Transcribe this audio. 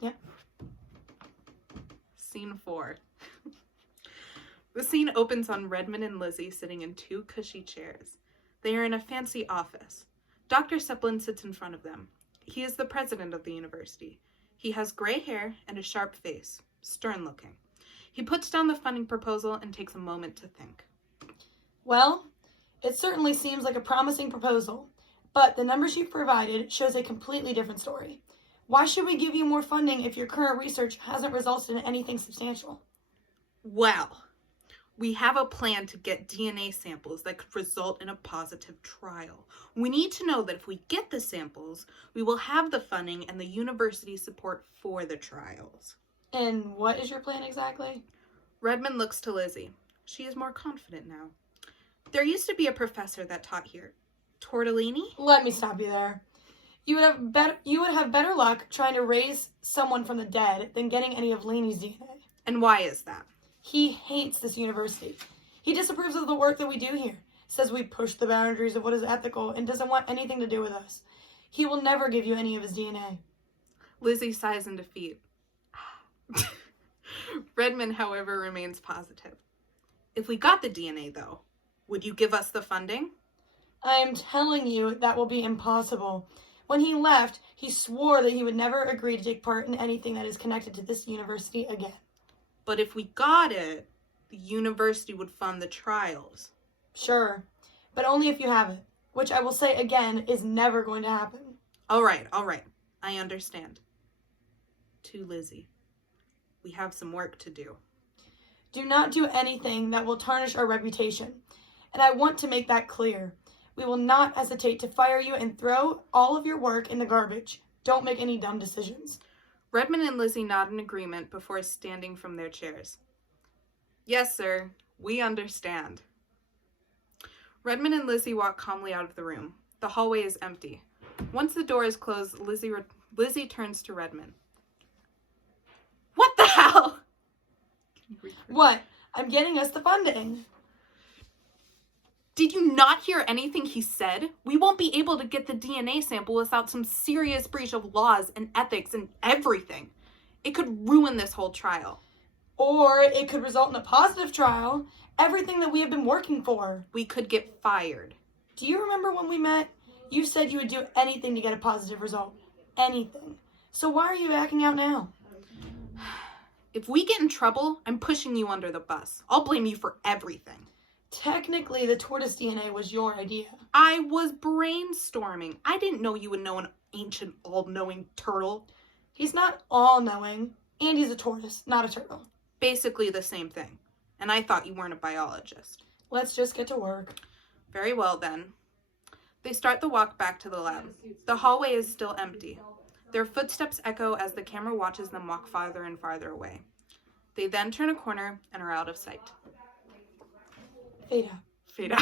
Yep. Scene 4. The scene opens on Redmond and Lizzie sitting in 2 cushy chairs. They are in a fancy office. Dr. Zeppelin sits in front of them. He is the president of the university. He has gray hair and a sharp face, stern looking. He puts down the funding proposal and takes a moment to think. Well, it certainly seems like a promising proposal, but the numbers you've provided shows a completely different story. Why should we give you more funding if your current research hasn't resulted in anything substantial? Well, we have a plan to get DNA samples that could result in a positive trial. We need to know that if we get the samples, we will have the funding and the university support for the trials. And what is your plan exactly? Redmond looks to Lizzie. She is more confident now. There used to be a professor that taught here. Tortellini? Let me stop you there. You would have better luck trying to raise someone from the dead than getting any of Laney's DNA. And why is that? He hates this university. He disapproves of the work that we do here, says we push the boundaries of what is ethical, and doesn't want anything to do with us. He will never give you any of his DNA. Lizzie sighs in defeat. Redmond, however, remains positive. If we got the DNA, though, would you give us the funding? I am telling you that will be impossible. When he left, he swore that he would never agree to take part in anything that is connected to this university again. But if we got it, the university would fund the trials. Sure, but only if you have it, which I will say again is never going to happen. All right. I understand. To Lizzie, we have some work to do. Do not do anything that will tarnish our reputation, and I want to make that clear. We will not hesitate to fire you and throw all of your work in the garbage. Don't make any dumb decisions. Redmond and Lizzie nod in agreement before standing from their chairs. Yes, sir. We understand. Redmond and Lizzie walk calmly out of the room. The hallway is empty. Once the door is closed, Lizzie turns to Redmond. What the hell? What? I'm getting us the funding. Did you not hear anything he said? We won't be able to get the DNA sample without some serious breach of laws and ethics and everything. It could ruin this whole trial. Or it could result in a positive trial. Everything that we have been working for. We could get fired. Do you remember when we met? You said you would do anything to get a positive result. Anything. So why are you backing out now? If we get in trouble, I'm pushing you under the bus. I'll blame you for everything. Technically, the tortoise DNA was your idea. I was brainstorming. I didn't know you would know an ancient, all-knowing turtle. He's not all-knowing, and he's a tortoise, not a turtle. Basically the same thing. And I thought you weren't a biologist. Let's just get to work. Very well, then. They start the walk back to the lab. The hallway is still empty. Their footsteps echo as the camera watches them walk farther and farther away. They then turn a corner and are out of sight. Fade out. Fade out.